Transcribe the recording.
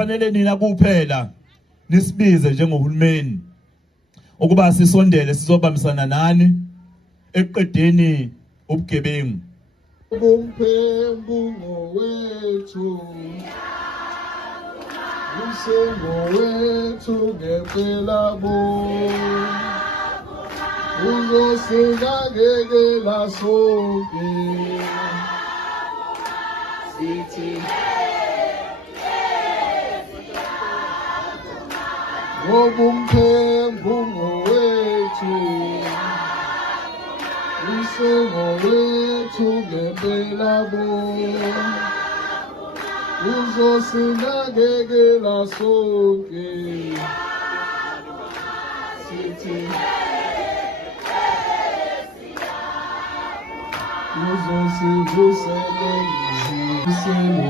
kufanele nina kuphela nisibize njengohulumeni ukuba sisondele sizobambisana nani eqedeni ubugebengu. Umphembulo wethu umsengo wethu ngempela uzosinakekela sonke sithi ngoba umphembulo wethu umsengo wethu ngempela uzosinakekela sonke sithi uzosivusela iziselo